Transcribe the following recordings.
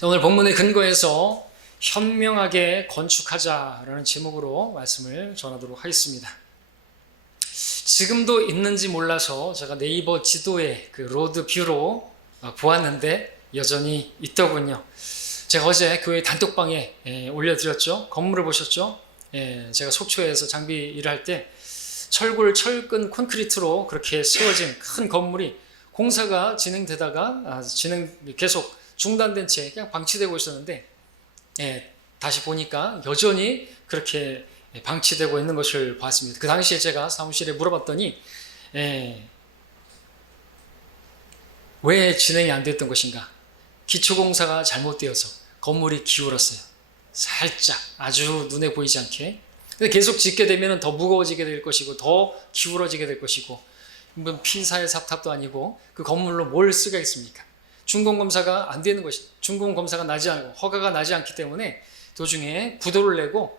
오늘 본문의 근거에서 현명하게 건축하자라는 제목으로 말씀을 전하도록 하겠습니다. 지금도 있는지 몰라서 제가 네이버 지도에 그 로드 뷰로 보았는데 여전히 있더군요. 제가 어제 교회 단톡방에 올려드렸죠. 건물을 보셨죠? 제가 속초에서 장비 일을 할 때 철근 콘크리트로 그렇게 세워진 큰 건물이 공사가 진행되다가 계속 중단된 채 그냥 방치되고 있었는데 다시 보니까 여전히 그렇게 방치되고 있는 것을 봤습니다. 그 당시에 제가 사무실에 물어봤더니 왜 진행이 안 됐던 것인가? 기초공사가 잘못되어서 건물이 기울었어요. 살짝 아주 눈에 보이지 않게. 근데 계속 짓게 되면 더 무거워지게 될 것이고 더 기울어지게 될 것이고 핀사의 삽탑도 아니고 그 건물로 뭘 쓰겠습니까? 준공검사가 안 되는 것이 준공검사가 나지 않고 허가가 나지 않기 때문에 도중에 부도를 내고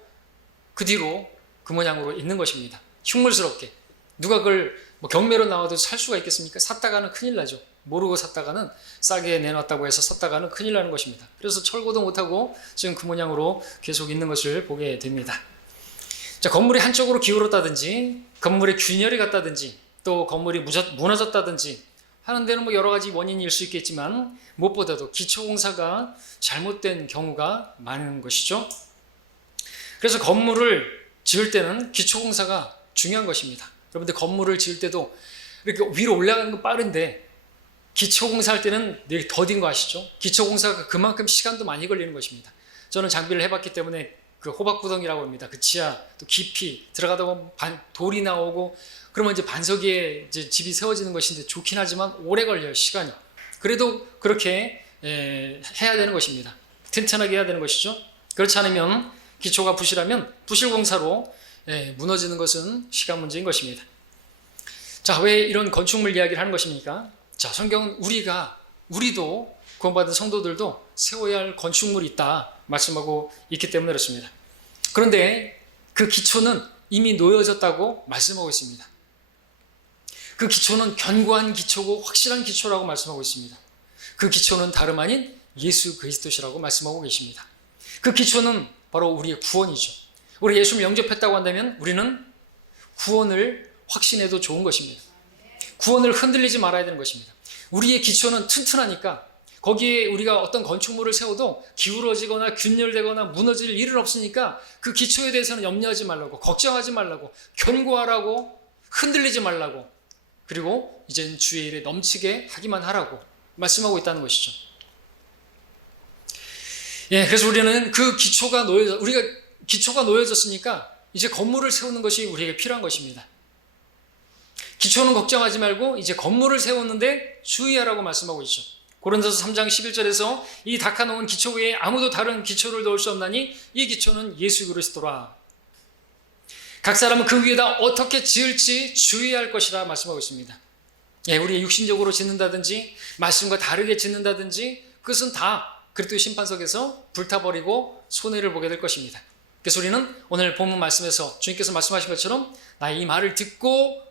그 뒤로 그 모양으로 있는 것입니다. 흉물스럽게 누가 그걸 경매로 나와도 살 수가 있겠습니까? 샀다가는 큰일 나죠. 모르고 샀다가는 싸게 내놨다고 해서 샀다가는 큰일 나는 것입니다. 그래서 철거도 못하고 지금 그 모양으로 계속 있는 것을 보게 됩니다. 자, 건물이 한쪽으로 기울었다든지 건물에 균열이 갔다든지 또 건물이 무너졌다든지 하는 데는 여러 가지 원인일 수 있겠지만 무엇보다도 기초공사가 잘못된 경우가 많은 것이죠. 그래서 건물을 지을 때는 기초공사가 중요한 것입니다. 여러분들 건물을 지을 때도 이렇게 위로 올라가는 건 빠른데 기초공사 할 때는 더딘 거 아시죠? 기초공사가 그만큼 시간도 많이 걸리는 것입니다. 저는 장비를 해봤기 때문에 그 호박구덩이라고 합니다. 그 지하 또 깊이 들어가다 보면 돌이 나오고 그러면 이제 반석 위에 이제 집이 세워지는 것인데 좋긴 하지만 오래 걸려요, 시간이. 그래도 그렇게 해야 되는 것입니다. 튼튼하게 해야 되는 것이죠. 그렇지 않으면 기초가 부실하면 부실공사로 무너지는 것은 시간 문제인 것입니다. 자, 왜 이런 건축물 이야기를 하는 것입니까? 자, 성경은 우리도 구원받은 성도들도 세워야 할 건축물이 있다 말씀하고 있기 때문에 그렇습니다. 그런데 그 기초는 이미 놓여졌다고 말씀하고 있습니다. 그 기초는 견고한 기초고 확실한 기초라고 말씀하고 있습니다. 그 기초는 다름 아닌 예수 그리스도시라고 말씀하고 계십니다. 그 기초는 바로 우리의 구원이죠. 우리 예수를 영접했다고 한다면 우리는 구원을 확신해도 좋은 것입니다. 구원을 흔들리지 말아야 되는 것입니다. 우리의 기초는 튼튼하니까 거기에 우리가 어떤 건축물을 세워도 기울어지거나 균열되거나 무너질 일은 없으니까 그 기초에 대해서는 염려하지 말라고, 걱정하지 말라고, 견고하라고, 흔들리지 말라고, 그리고 이제는 주의 일에 넘치게 하기만 하라고 말씀하고 있다는 것이죠. 그래서 우리는 그 우리가 기초가 놓여졌으니까 이제 건물을 세우는 것이 우리에게 필요한 것입니다. 기초는 걱정하지 말고 이제 건물을 세우는데 주의하라고 말씀하고 있죠. 고린도서 3장 11절에서 이 닦아놓은 기초 외에 아무도 다른 기초를 놓을 수 없나니 이 기초는 예수 그리스도라. 각 사람은 그 위에다 어떻게 지을지 주의할 것이라 말씀하고 있습니다. 우리가 육신적으로 짓는다든지 말씀과 다르게 짓는다든지 그것은 다 그리스도의 심판석에서 불타버리고 손해를 보게 될 것입니다. 그래서 우리는 오늘 본문 말씀에서 주님께서 말씀하신 것처럼 나의 이 말을 듣고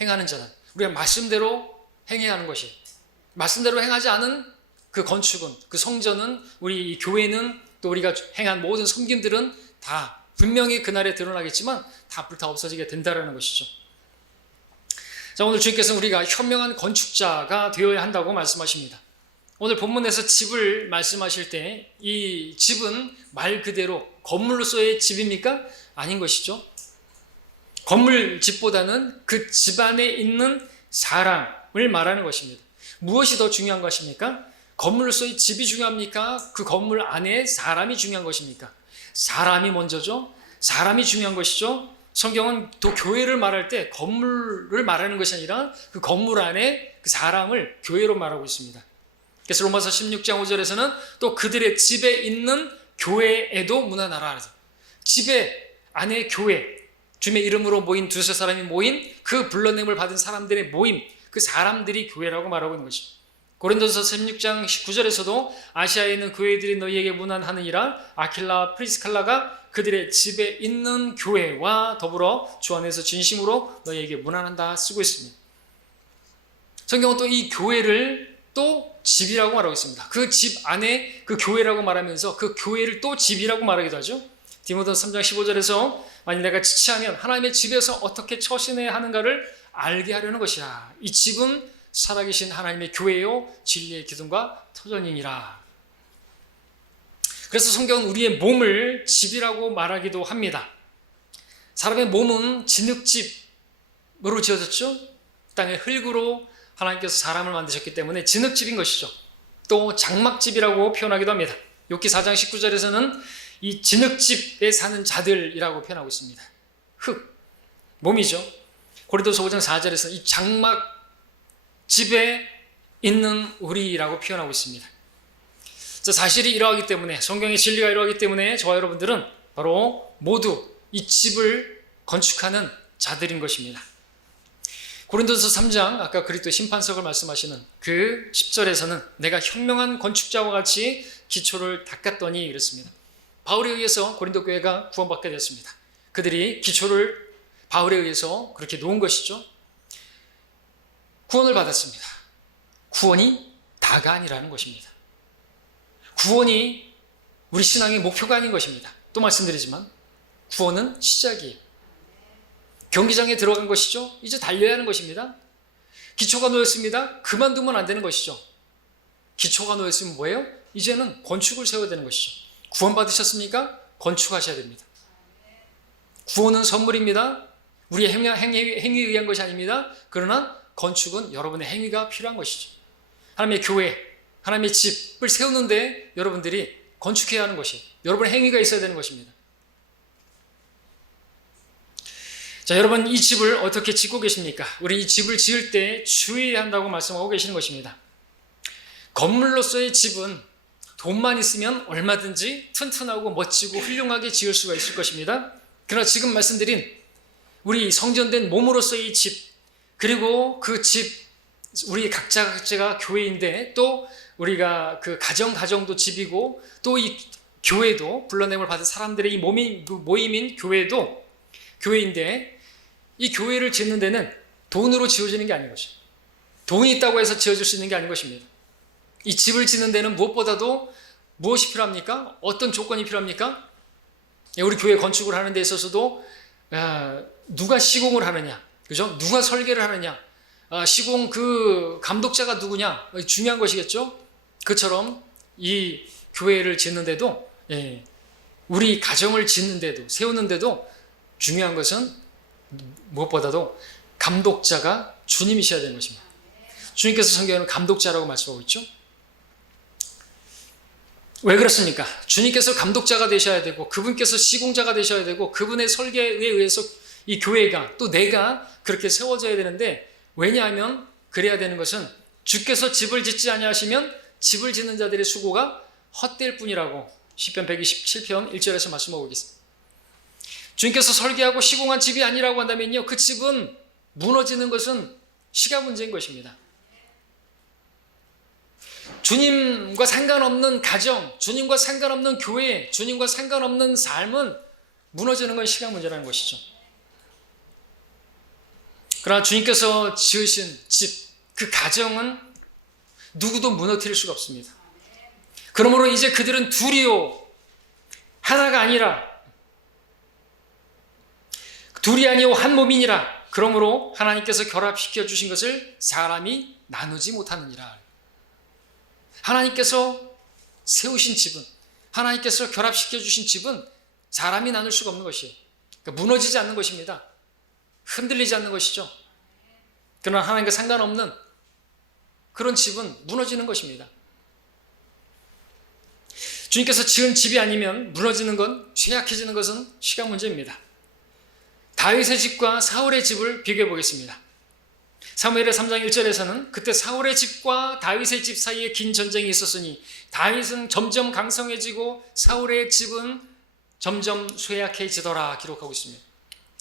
행하는 자는 우리가 말씀대로 행해야 하는 것이에요. 말씀대로 행하지 않은 그 건축은, 그 성전은, 우리 교회는, 또 우리가 행한 모든 섬김들은 다 분명히 그날에 드러나겠지만 다 불타 없어지게 된다는 것이죠. 자, 오늘 주님께서는 우리가 현명한 건축자가 되어야 한다고 말씀하십니다. 오늘 본문에서 집을 말씀하실 때 이 집은 말 그대로 건물로서의 집입니까? 아닌 것이죠. 건물 집보다는 그 집 안에 있는 사람을 말하는 것입니다. 무엇이 더 중요한 것입니까? 건물로서의 집이 중요합니까? 그 건물 안에 사람이 중요한 것입니까? 사람이 먼저죠. 사람이 중요한 것이죠. 성경은 또 교회를 말할 때 건물을 말하는 것이 아니라 그 건물 안에 그 사람을 교회로 말하고 있습니다. 그래서 로마서 16장 5절에서는 또 그들의 집에 있는 교회에도 문안하라. 집에 안에 교회, 주님의 이름으로 모인 두세 사람이 모인 그 불러냄을 받은 사람들의 모임, 그 사람들이 교회라고 말하고 있는 것이죠. 고린도서 16장 19절에서도 아시아에 있는 교회들이 너희에게 문안하느니라. 아킬라와 프리스칼라가 그들의 집에 있는 교회와 더불어 주 안에서 진심으로 너희에게 문안한다 쓰고 있습니다. 성경은 또 이 교회를 또 또 집이라고 말하고 있습니다. 그 집 안에 그 교회라고 말하면서 그 교회를 또 집이라고 말하기도 하죠. 디모데후서 3장 15절에서 만일 내가 지체하면 하나님의 집에서 어떻게 처신해야 하는가를 알게 하려는 것이라. 이 집은 살아계신 하나님의 교회요 진리의 기둥과 터전이니라. 그래서 성경은 우리의 몸을 집이라고 말하기도 합니다. 사람의 몸은 진흙집으로 지어졌죠. 땅의 흙으로 하나님께서 사람을 만드셨기 때문에 진흙집인 것이죠. 또 장막집이라고 표현하기도 합니다. 욥기 4장 19절에서는 이 진흙집에 사는 자들이라고 표현하고 있습니다. 흙, 몸이죠. 고린도서 5장 4절에서 이 장막집에 있는 우리라고 표현하고 있습니다. 사실이 이러하기 때문에, 성경의 진리가 이러하기 때문에 저와 여러분들은 바로 모두 이 집을 건축하는 자들인 것입니다. 고린도서 3장 아까 그리스도 심판석을 말씀하시는 그 10절에서는 내가 현명한 건축자와 같이 기초를 닦았더니 이랬습니다. 바울에 의해서 고린도 교회가 구원받게 됐습니다. 그들이 기초를 바울에 의해서 그렇게 놓은 것이죠. 구원을 받았습니다. 구원이 다가 아니라는 것입니다. 구원이 우리 신앙의 목표가 아닌 것입니다. 또 말씀드리지만 구원은 시작이에요. 경기장에 들어간 것이죠. 이제 달려야 하는 것입니다. 기초가 놓였습니다. 그만두면 안 되는 것이죠. 기초가 놓였으면 뭐예요? 이제는 건축을 세워야 되는 것이죠. 구원 받으셨습니까? 건축하셔야 됩니다. 구원은 선물입니다. 우리의 행위에 의한 것이 아닙니다. 그러나 건축은 여러분의 행위가 필요한 것이죠. 하나님의 교회, 하나님의 집을 세우는데 여러분들이 건축해야 하는 것이 여러분의 행위가 있어야 되는 것입니다. 자, 여러분 이 집을 어떻게 짓고 계십니까? 우리 이 집을 지을 때 주의해야 한다고 말씀하고 계시는 것입니다. 건물로서의 집은 돈만 있으면 얼마든지 튼튼하고 멋지고 훌륭하게 지을 수가 있을 것입니다. 그러나 지금 말씀드린 우리 성전된 몸으로서의 집, 그리고 그 집, 우리 각자가 교회인데 또 우리가 그 가정도 집이고 또 이 교회도 불러냄을 받은 사람들의 이 모임인 교회도 교회인데 이 교회를 짓는 데는 돈으로 지어지는 게 아닌 것이죠. 돈이 있다고 해서 지어질 수 있는 게 아닌 것입니다. 이 집을 짓는 데는 무엇보다도 무엇이 필요합니까? 어떤 조건이 필요합니까? 우리 교회 건축을 하는 데 있어서도 누가 시공을 하느냐, 그죠? 누가 설계를 하느냐, 시공 그 감독자가 누구냐, 중요한 것이겠죠? 그처럼 이 교회를 짓는데도, 우리 가정을 짓는데도, 세우는데도 중요한 것은 무엇보다도 감독자가 주님이셔야 되는 것입니다. 주님께서 성경에는 감독자라고 말씀하고 있죠. 왜 그렇습니까? 주님께서 감독자가 되셔야 되고 그분께서 시공자가 되셔야 되고 그분의 설계에 의해서 이 교회가 또 내가 그렇게 세워져야 되는데, 왜냐하면 그래야 되는 것은 주께서 집을 짓지 아니하시면 집을 짓는 자들의 수고가 헛될 뿐이라고 시편 127편 1절에서 말씀하고 있습니다. 주님께서 설계하고 시공한 집이 아니라고 한다면요, 그 집은 무너지는 것은 시간 문제인 것입니다. 주님과 상관없는 가정, 주님과 상관없는 교회, 주님과 상관없는 삶은 무너지는 건 시간 문제라는 것이죠. 그러나 주님께서 지으신 집, 그 가정은 누구도 무너뜨릴 수가 없습니다. 그러므로 이제 그들은 둘이요 하나가 아니라, 둘이 아니요 한 몸이니라. 그러므로 하나님께서 결합시켜 주신 것을 사람이 나누지 못하느니라. 하나님께서 세우신 집은, 하나님께서 결합시켜 주신 집은 사람이 나눌 수가 없는 것이에요. 그러니까 무너지지 않는 것입니다. 흔들리지 않는 것이죠. 그러나 하나님과 상관없는 그런 집은 무너지는 것입니다. 주님께서 지은 집이 아니면 무너지는 건, 쇠약해지는 것은 시간 문제입니다. 다윗의 집과 사울의 집을 비교해 보겠습니다. 사무엘의 3장 1절에서는 그때 사울의 집과 다윗의 집 사이에 긴 전쟁이 있었으니 다윗은 점점 강성해지고 사울의 집은 점점 쇠약해지더라 기록하고 있습니다.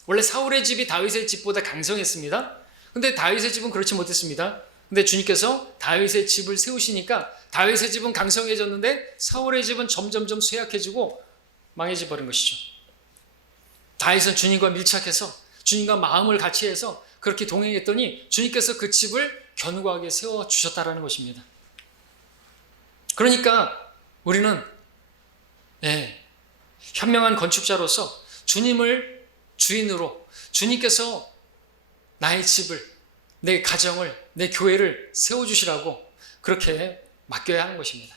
원래 사울의 집이 다윗의 집보다 강성했습니다. 근데 다윗의 집은 그렇지 못했습니다. 근데 주님께서 다윗의 집을 세우시니까 다윗의 집은 강성해졌는데 사울의 집은 점점점 쇠약해지고 망해져 버린 것이죠. 다윗은 주님과 밀착해서 주님과 마음을 같이 해서 그렇게 동행했더니 주님께서 그 집을 견고하게 세워주셨다라는 것입니다. 그러니까 우리는 현명한 건축자로서 주님을 주인으로, 주님께서 나의 집을, 내 가정을, 내 교회를 세워주시라고 그렇게 맡겨야 하는 것입니다.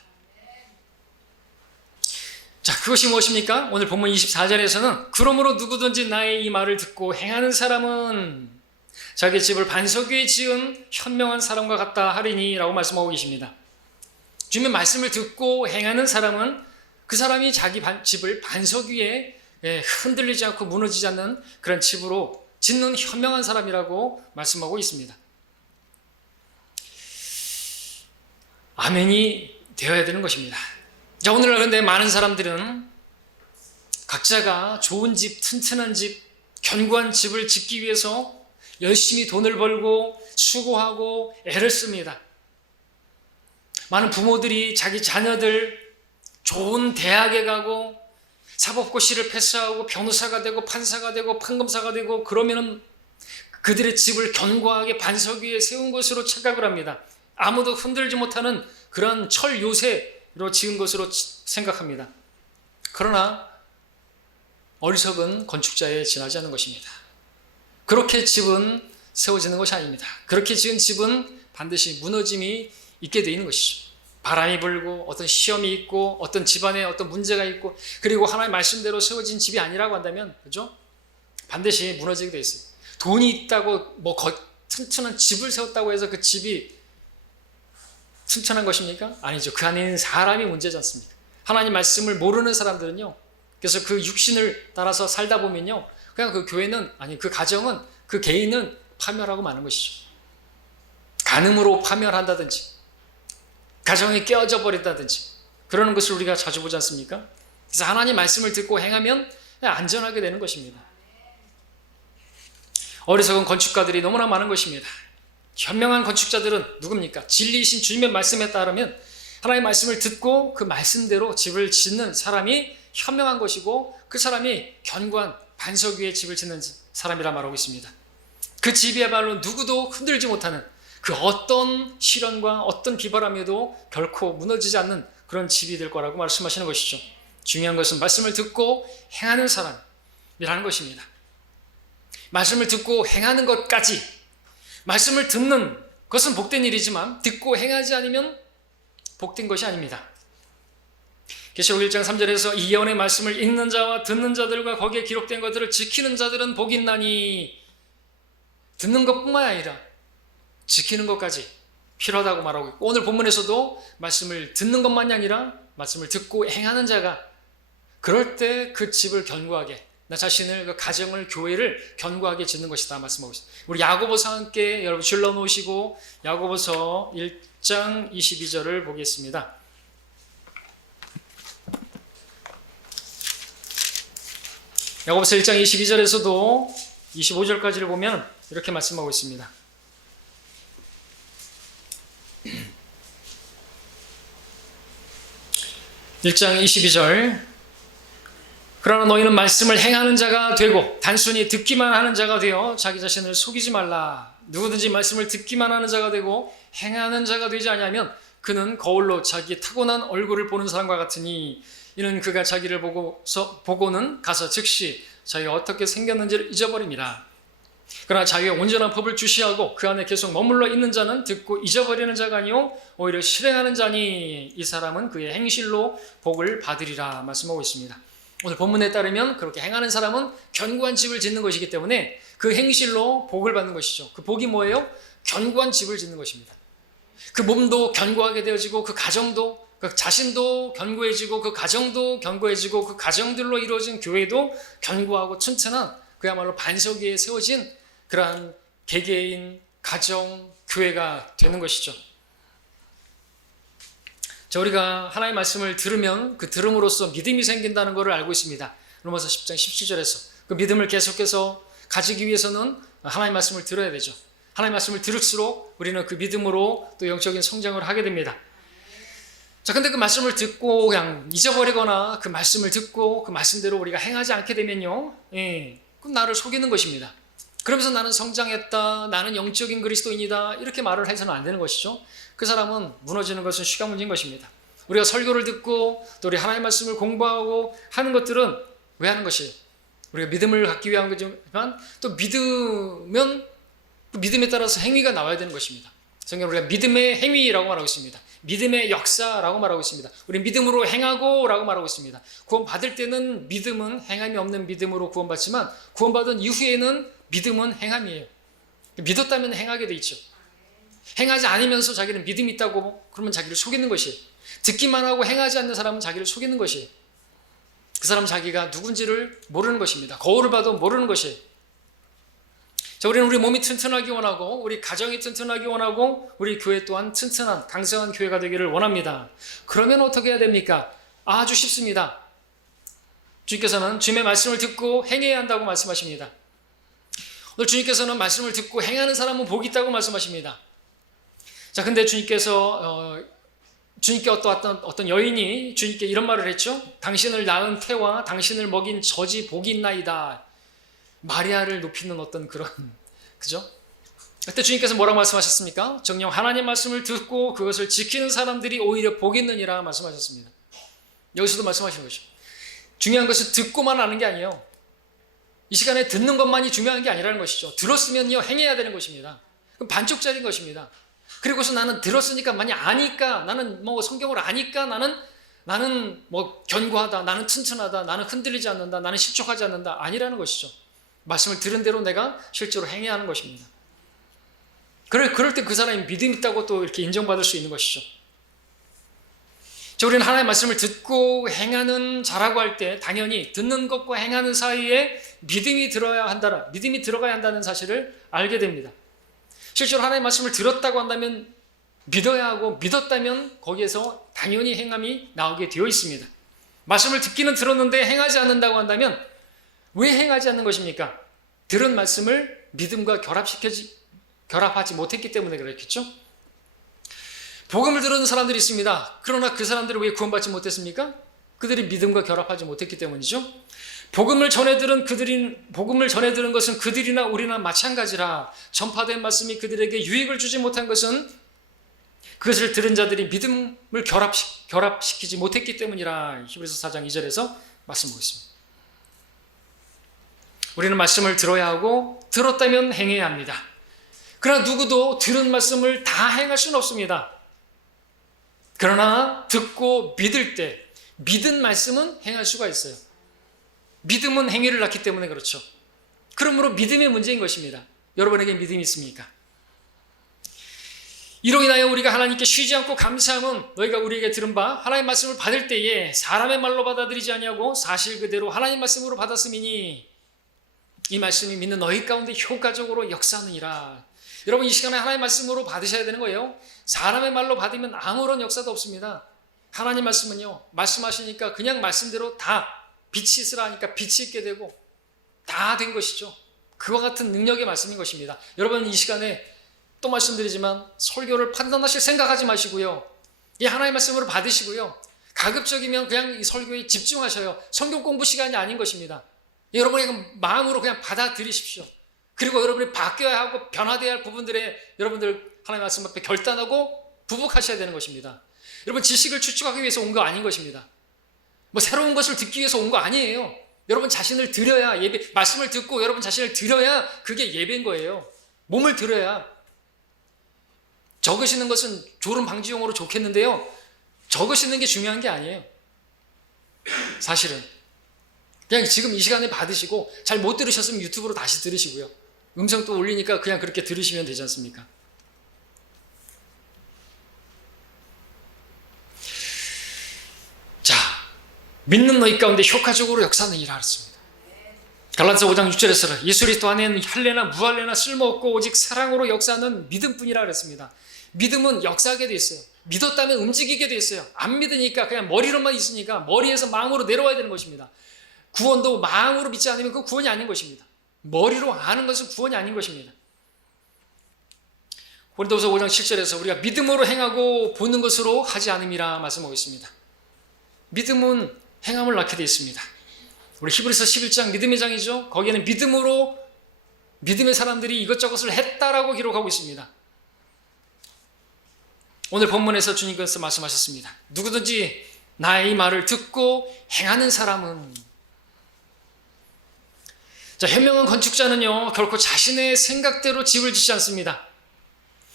자, 그것이 무엇입니까? 오늘 본문 24절에서는 그러므로 누구든지 나의 이 말을 듣고 행하는 사람은 자기 집을 반석 위에 지은 현명한 사람과 같다 하리니 라고 말씀하고 계십니다. 주님의 말씀을 듣고 행하는 사람은 그 사람이 자기 집을 반석 위에 흔들리지 않고 무너지지 않는 그런 집으로 짓는 현명한 사람이라고 말씀하고 있습니다. 아멘이 되어야 되는 것입니다. 자, 오늘날 그런데 많은 사람들은 각자가 좋은 집, 튼튼한 집, 견고한 집을 짓기 위해서 열심히 돈을 벌고 수고하고 애를 씁니다. 많은 부모들이 자기 자녀들 좋은 대학에 가고 사법고시를 패스하고 변호사가 되고 판사가 되고 판검사가 되고 그러면은 그들의 집을 견고하게 반석 위에 세운 것으로 착각을 합니다. 아무도 흔들지 못하는 그런 철 요새로 지은 것으로 생각합니다. 그러나 어리석은 건축자에 지나지 않는 것입니다. 그렇게 집은 세워지는 것이 아닙니다. 그렇게 지은 집은 반드시 무너짐이 있게 되어 있는 것이죠. 바람이 불고 어떤 시험이 있고 어떤 집안에 어떤 문제가 있고 그리고 하나님의 말씀대로 세워진 집이 아니라고 한다면, 그죠? 반드시 무너지게 되어 있어요. 돈이 있다고 튼튼한 집을 세웠다고 해서 그 집이 튼튼한 것입니까? 아니죠. 그 안에 있는 사람이 문제지 않습니까? 하나님 말씀을 모르는 사람들은요, 그래서 그 육신을 따라서 살다 보면요, 그냥 그 교회는, 아니 그 가정은, 그 개인은 파멸하고 마는 것이죠. 간음으로 파멸한다든지 가정이 깨어져 버린다든지 그러는 것을 우리가 자주 보지 않습니까? 그래서 하나님 말씀을 듣고 행하면 안전하게 되는 것입니다. 어리석은 건축가들이 너무나 많은 것입니다. 현명한 건축자들은 누굽니까? 진리이신 주님의 말씀에 따르면 하나님의 말씀을 듣고 그 말씀대로 집을 짓는 사람이 현명한 것이고 그 사람이 견고한 반석 위에 집을 짓는 사람이라 말하고 있습니다. 그 집이야말로 누구도 흔들지 못하는 그 어떤 시련과 어떤 비바람에도 결코 무너지지 않는 그런 집이 될 거라고 말씀하시는 것이죠. 중요한 것은 말씀을 듣고 행하는 사람이라는 것입니다. 말씀을 듣고 행하는 것까지, 말씀을 듣는 것은 복된 일이지만 듣고 행하지 않으면 복된 것이 아닙니다. 계시록 1장 3절에서 이 예언의 말씀을 읽는 자와 듣는 자들과 거기에 기록된 것들을 지키는 자들은 복이 있나니, 듣는 것뿐만 아니라 지키는 것까지 필요하다고 말하고 있고, 오늘 본문에서도 말씀을 듣는 것만이 아니라 말씀을 듣고 행하는 자가, 그럴 때 그 집을 견고하게, 나 자신을, 그 가정을, 교회를 견고하게 짓는 것이다 말씀하고 있습니다. 우리 야고보서 함께 여러분 줄러 놓으시고 야고보서 1장 22절을 보겠습니다. 야고보서 1장 22절에서도 25절까지를 보면 이렇게 말씀하고 있습니다. 1장 22절, 그러나 너희는 말씀을 행하는 자가 되고 단순히 듣기만 하는 자가 되어 자기 자신을 속이지 말라. 누구든지 말씀을 듣기만 하는 자가 되고 행하는 자가 되지 아니하면 그는 거울로 자기의 타고난 얼굴을 보는 사람과 같으니, 이는 그가 자기를 보고는 가서 즉시 자기가 어떻게 생겼는지를 잊어버립니다. 그러나 자기의 온전한 법을 주시하고 그 안에 계속 머물러 있는 자는 듣고 잊어버리는 자가 아니요 오히려 실행하는 자니, 이 사람은 그의 행실로 복을 받으리라 말씀하고 있습니다. 오늘 본문에 따르면 그렇게 행하는 사람은 견고한 집을 짓는 것이기 때문에 그 행실로 복을 받는 것이죠. 그 복이 뭐예요? 견고한 집을 짓는 것입니다. 그 몸도 견고하게 되어지고 그 가정도, 그 자신도 견고해지고 그 가정도 견고해지고 그 가정들로 이루어진 교회도 견고하고 튼튼한, 그야말로 반석 위에 세워진 그러한 개개인, 가정, 교회가 되는 것이죠. 자, 우리가 하나님의 말씀을 들으면 그 들음으로써 믿음이 생긴다는 것을 알고 있습니다. 로마서 10장 17절에서 그 믿음을 계속해서 가지기 위해서는 하나님의 말씀을 들어야 되죠. 하나님의 말씀을 들을수록 우리는 그 믿음으로 또 영적인 성장을 하게 됩니다. 자, 근데 그 말씀을 듣고 그냥 잊어버리거나 그 말씀을 듣고 그 말씀대로 우리가 행하지 않게 되면요, 그럼 나를 속이는 것입니다. 그러면서 나는 성장했다, 나는 영적인 그리스도인이다, 이렇게 말을 해서는 안 되는 것이죠. 그 사람은 무너지는 것은 시간 문제인 것입니다. 우리가 설교를 듣고 또 우리 하나님의 말씀을 공부하고 하는 것들은 왜 하는 것이에요? 우리가 믿음을 갖기 위한 거지만 또 믿으면 그 믿음에 따라서 행위가 나와야 되는 것입니다. 성경 우리가 믿음의 행위라고 말하고 있습니다. 믿음의 역사라고 말하고 있습니다. 우리 믿음으로 행하고 라고 말하고 있습니다. 구원받을 때는 믿음은 행함이 없는 믿음으로 구원받지만 구원받은 이후에는 믿음은 행함이에요. 믿었다면 행하게 돼 있죠. 행하지 않으면서 자기는 믿음이 있다고 그러면 자기를 속이는 것이에요. 듣기만 하고 행하지 않는 사람은 자기를 속이는 것이에요. 그 사람은 자기가 누군지를 모르는 것입니다. 거울을 봐도 모르는 것이에요. 자, 우리는 우리 몸이 튼튼하기 원하고 우리 가정이 튼튼하기 원하고 우리 교회 또한 튼튼한 강성한 교회가 되기를 원합니다. 그러면 어떻게 해야 됩니까? 아주 쉽습니다. 주님께서는 주님의 말씀을 듣고 행해야 한다고 말씀하십니다. 오늘 주님께서는 말씀을 듣고 행하는 사람은 복이 있다고 말씀하십니다. 자, 근데 주님께 어떤 여인이 주님께 이런 말을 했죠. 당신을 낳은 태와 당신을 먹인 젖이 복이 있나이다. 마리아를 높이는 어떤 그런, 그죠? 그때 주님께서 뭐라고 말씀하셨습니까? 정녕 하나님 말씀을 듣고 그것을 지키는 사람들이 오히려 복이 있느니라 말씀하셨습니다. 여기서도 말씀하시는 것이죠. 중요한 것은 듣고만 하는 게 아니에요. 이 시간에 듣는 것만이 중요한 게 아니라는 것이죠. 들었으면요, 행해야 되는 것입니다. 그럼 반쪽짜리인 것입니다. 그리고서 나는 들었으니까 만약 아니까, 나는 뭐 성경을 아니까 나는 뭐 견고하다, 나는 튼튼하다, 나는 흔들리지 않는다, 나는 실족하지 않는다, 아니라는 것이죠. 말씀을 들은 대로 내가 실제로 행해야 하는 것입니다. 그럴 때 그 사람이 믿음 있다고 또 이렇게 인정받을 수 있는 것이죠. 자, 우리는 하나님의 말씀을 듣고 행하는 자라고 할 때 당연히 듣는 것과 행하는 사이에 믿음이 들어가야 한다는 사실을 알게 됩니다. 실제로 하나님의 말씀을 들었다고 한다면 믿어야 하고 믿었다면 거기에서 당연히 행함이 나오게 되어 있습니다. 말씀을 듣기는 들었는데 행하지 않는다고 한다면 왜 행하지 않는 것입니까? 들은 말씀을 믿음과 결합하지 못했기 때문에 그렇겠죠? 복음을 들은 사람들이 있습니다. 그러나 그 사람들이 왜 구원받지 못했습니까? 그들이 믿음과 결합하지 못했기 때문이죠. 복음을 전해 들은 것은 그들이나 우리나 마찬가지라. 전파된 말씀이 그들에게 유익을 주지 못한 것은 그것을 들은 자들이 믿음을 결합시키지 못했기 때문이라. 히브리서 4장 2절에서 말씀하고 있습니다. 우리는 말씀을 들어야 하고 들었다면 행해야 합니다. 그러나 누구도 들은 말씀을 다 행할 수는 없습니다. 그러나 듣고 믿을 때 믿은 말씀은 행할 수가 있어요. 믿음은 행위를 낳기 때문에 그렇죠. 그러므로 믿음의 문제인 것입니다. 여러분에게 믿음이 있습니까? 이로 인하여 우리가 하나님께 쉬지 않고 감사함은 너희가 우리에게 들은 바 하나님의 말씀을 받을 때에 사람의 말로 받아들이지 아니하고 사실 그대로 하나님의 말씀으로 받았음이니 이 말씀이 믿는 너희 가운데 효과적으로 역사하느니라. 여러분, 이 시간에 하나님의 말씀으로 받으셔야 되는 거예요. 사람의 말로 받으면 아무런 역사도 없습니다. 하나님 말씀은요, 말씀하시니까 그냥 말씀대로 다 빛이 있으라 하니까 빛이 있게 되고 다 된 것이죠. 그와 같은 능력의 말씀인 것입니다. 여러분, 이 시간에 또 말씀드리지만 설교를 판단하실 생각하지 마시고요. 이 하나님의 말씀으로 받으시고요. 가급적이면 그냥 이 설교에 집중하셔요. 성경 공부 시간이 아닌 것입니다. 여러분이 마음으로 그냥 받아들이십시오. 그리고 여러분이 바뀌어야 하고 변화되어야 할 부분들에 여러분들 하나님의 말씀 앞에 결단하고 부복하셔야 되는 것입니다. 여러분, 지식을 추측하기 위해서 온 거 아닌 것입니다. 뭐 새로운 것을 듣기 위해서 온 거 아니에요. 여러분 자신을 드려야 말씀을 듣고 여러분 자신을 드려야 그게 예배인 거예요. 몸을 드려야. 적으시는 것은 졸음 방지용으로 좋겠는데요. 적으시는 게 중요한 게 아니에요. 사실은. 그냥 지금 이 시간에 받으시고 잘 못 들으셨으면 유튜브로 다시 들으시고요. 음성 또 올리니까 그냥 그렇게 들으시면 되지 않습니까? 자, 믿는 너희 가운데 효과적으로 역사하느니라 했습니다. 갈라디아서 5장 6절에서는 예수 그리스도 안에는 할례나 무할례나 쓸모없고 오직 사랑으로 역사하는 믿음뿐이라 그랬습니다. 믿음은 역사하게 돼 있어요. 믿었다면 움직이게 돼 있어요. 안 믿으니까 그냥 머리로만 있으니까 머리에서 마음으로 내려와야 되는 것입니다. 구원도 마음으로 믿지 않으면 그 구원이 아닌 것입니다. 머리로 아는 것은 구원이 아닌 것입니다. 고린도후서 5장 7절에서 우리가 믿음으로 행하고 보는 것으로 하지 않음이라 말씀하고 있습니다. 믿음은 행함을 낳게 되어 있습니다. 우리 히브리서 11장 믿음의 장이죠. 거기에는 믿음으로 믿음의 사람들이 이것저것을 했다라고 기록하고 있습니다. 오늘 본문에서 주님께서 말씀하셨습니다. 누구든지 나의 말을 듣고 행하는 사람은, 자, 현명한 건축자는요 결코 자신의 생각대로 집을 짓지 않습니다.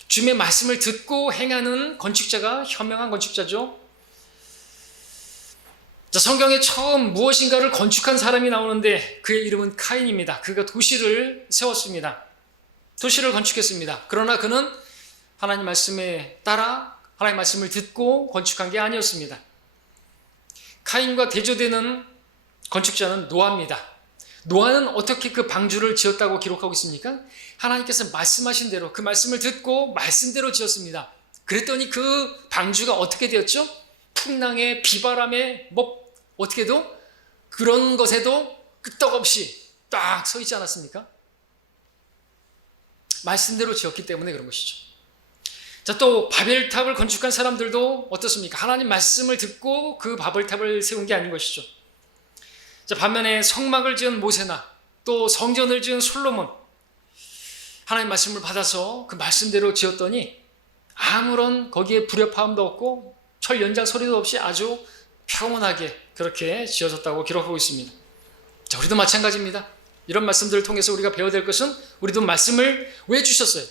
주님의 말씀을 듣고 행하는 건축자가 현명한 건축자죠. 자, 성경에 처음 무엇인가를 건축한 사람이 나오는데 그의 이름은 카인입니다. 그가 도시를 세웠습니다. 도시를 건축했습니다. 그러나 그는 하나님 말씀에 따라 하나님 말씀을 듣고 건축한 게 아니었습니다. 카인과 대조되는 건축자는 노아입니다. 노아는 어떻게 그 방주를 지었다고 기록하고 있습니까? 하나님께서 말씀하신 대로 그 말씀을 듣고 말씀대로 지었습니다. 그랬더니 그 방주가 어떻게 되었죠? 풍랑에 비바람에 어떻게도 그런 것에도 끄떡없이 딱 서 있지 않았습니까? 말씀대로 지었기 때문에 그런 것이죠. 자, 또 바벨탑을 건축한 사람들도 어떻습니까? 하나님 말씀을 듣고 그 바벨탑을 세운 게 아닌 것이죠. 자, 반면에 성막을 지은 모세나 또 성전을 지은 솔로몬, 하나님 말씀을 받아서 그 말씀대로 지었더니 아무런 거기에 불협화음도 없고 철 연장 소리도 없이 아주 평온하게 그렇게 지어졌다고 기록하고 있습니다. 자, 우리도 마찬가지입니다. 이런 말씀들을 통해서 우리가 배워야 될 것은 우리도 말씀을 왜 주셨어요?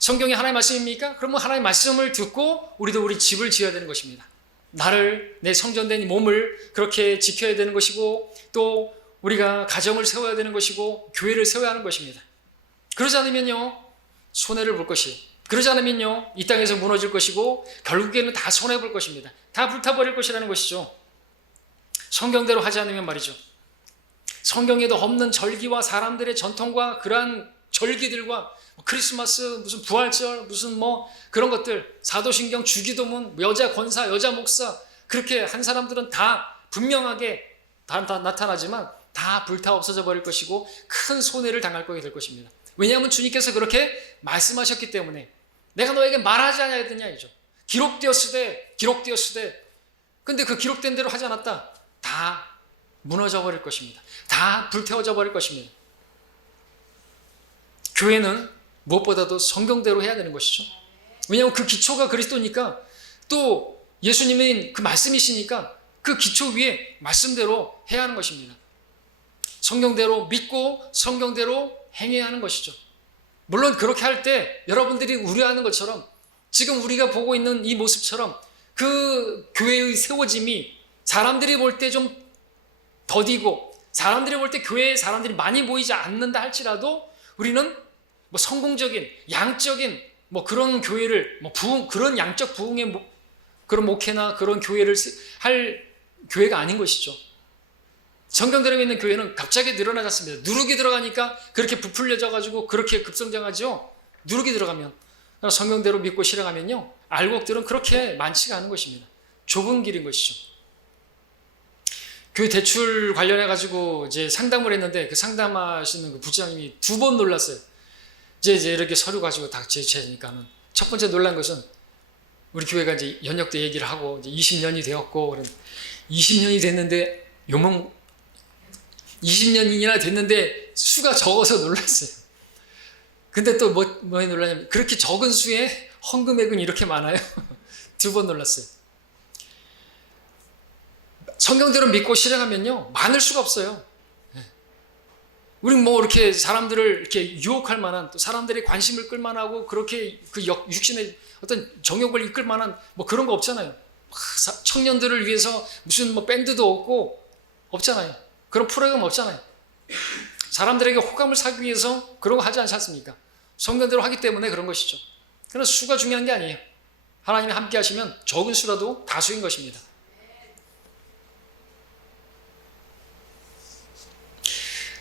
성경이 하나님의 말씀입니까? 그러면 하나님의 말씀을 듣고 우리도 우리 집을 지어야 되는 것입니다. 나를, 내 성전된 이 몸을 그렇게 지켜야 되는 것이고 또 우리가 가정을 세워야 되는 것이고 교회를 세워야 하는 것입니다. 그러지 않으면요 손해를 볼 것이에요. 그러지 않으면요 이 땅에서 무너질 것이고 결국에는 다 손해볼 것입니다. 다 불타버릴 것이라는 것이죠. 성경대로 하지 않으면 말이죠. 성경에도 없는 절기와 사람들의 전통과 그러한 절기들과 크리스마스, 무슨 부활절, 무슨 그런 것들, 사도신경, 주기도문, 여자 권사, 여자 목사, 그렇게 한 사람들은 다 분명하게 다 나타나지만 다 불타 없어져 버릴 것이고 큰 손해를 당할 거게 될 것입니다. 왜냐하면 주님께서 그렇게 말씀하셨기 때문에 내가 너에게 말하지 않았느냐 이죠. 기록되었으되 근데 그 기록된 대로 하지 않았다. 다 무너져 버릴 것입니다. 다 불태워져 버릴 것입니다. 교회는 무엇보다도 성경대로 해야 되는 것이죠. 왜냐하면 그 기초가 그리스도니까 또 예수님의 그 말씀이시니까 그 기초 위에 말씀대로 해야 하는 것입니다. 성경대로 믿고 성경대로 행해야 하는 것이죠. 물론 그렇게 할 때 여러분들이 우려하는 것처럼 지금 우리가 보고 있는 이 모습처럼 그 교회의 세워짐이 사람들이 볼 때 좀 더디고 사람들이 볼 때 교회에 사람들이 많이 모이지 않는다 할지라도 우리는 성공적인 양적인 그런 교회를 그런 양적 부흥의 그런 목회나 그런 교회를 할 교회가 아닌 것이죠. 성경대로 있는 교회는 갑자기 늘어나지 않습니다. 누룩이 들어가니까 그렇게 부풀려져 가지고 그렇게 급성장하죠. 누룩이 들어가면 성경대로 믿고 실행하면요 알곡들은 그렇게 많지가 않은 것입니다. 좁은 길인 것이죠. 교회 대출 관련해 가지고 이제 상담을 했는데 그 상담하시는 그 부장님이 2번 놀랐어요. 이제 이렇게 서류 가지고 다 제시하니까는 첫 번째 놀란 것은 우리 교회가 이제 연역 때 얘기를 하고 이제 20년이 되었고 20년이 됐는데 20년이나 됐는데 수가 적어서 놀랐어요. 근데 또 뭐에 놀라냐면 그렇게 적은 수에 헌금액은 이렇게 많아요. 2번 놀랐어요. 성경대로 믿고 실행하면요 많을 수가 없어요. 우린 이렇게 사람들을 이렇게 유혹할 만한 또 사람들의 관심을 끌 만하고 그렇게 그 육신의 어떤 정욕을 이끌 만한 그런 거 없잖아요. 청년들을 위해서 무슨 밴드도 없고 없잖아요. 그런 프로그램 없잖아요. 사람들에게 호감을 사기 위해서 그런 거 하지 않지 않습니까? 성경대로 하기 때문에 그런 것이죠. 그러나 수가 중요한 게 아니에요. 하나님이 함께 하시면 적은 수라도 다수인 것입니다.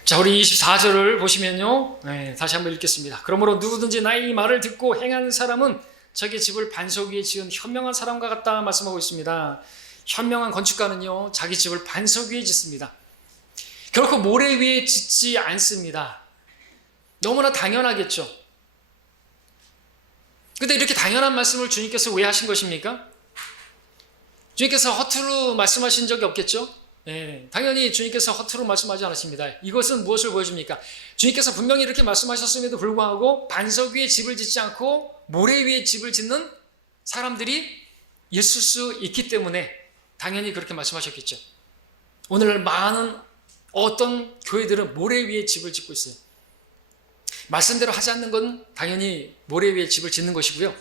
자, 우리 24절을 보시면요. 다시 한번 읽겠습니다. 그러므로 누구든지 나의 말을 듣고 행하는 사람은 자기 집을 반석 위에 지은 현명한 사람과 같다 말씀하고 있습니다. 현명한 건축가는요 자기 집을 반석 위에 짓습니다. 결코 모래 위에 짓지 않습니다. 너무나 당연하겠죠. 근데 이렇게 당연한 말씀을 주님께서 왜 하신 것입니까? 주님께서 허투루 말씀하신 적이 없겠죠? 당연히 주님께서 허투루 말씀하지 않으십니다. 이것은 무엇을 보여줍니까? 주님께서 분명히 이렇게 말씀하셨음에도 불구하고 반석 위에 집을 짓지 않고 모래 위에 집을 짓는 사람들이 있을 수 있기 때문에 당연히 그렇게 말씀하셨겠죠. 오늘날 많은 어떤 교회들은 모래 위에 집을 짓고 있어요. 말씀대로 하지 않는 건 당연히 모래 위에 집을 짓는 것이고요.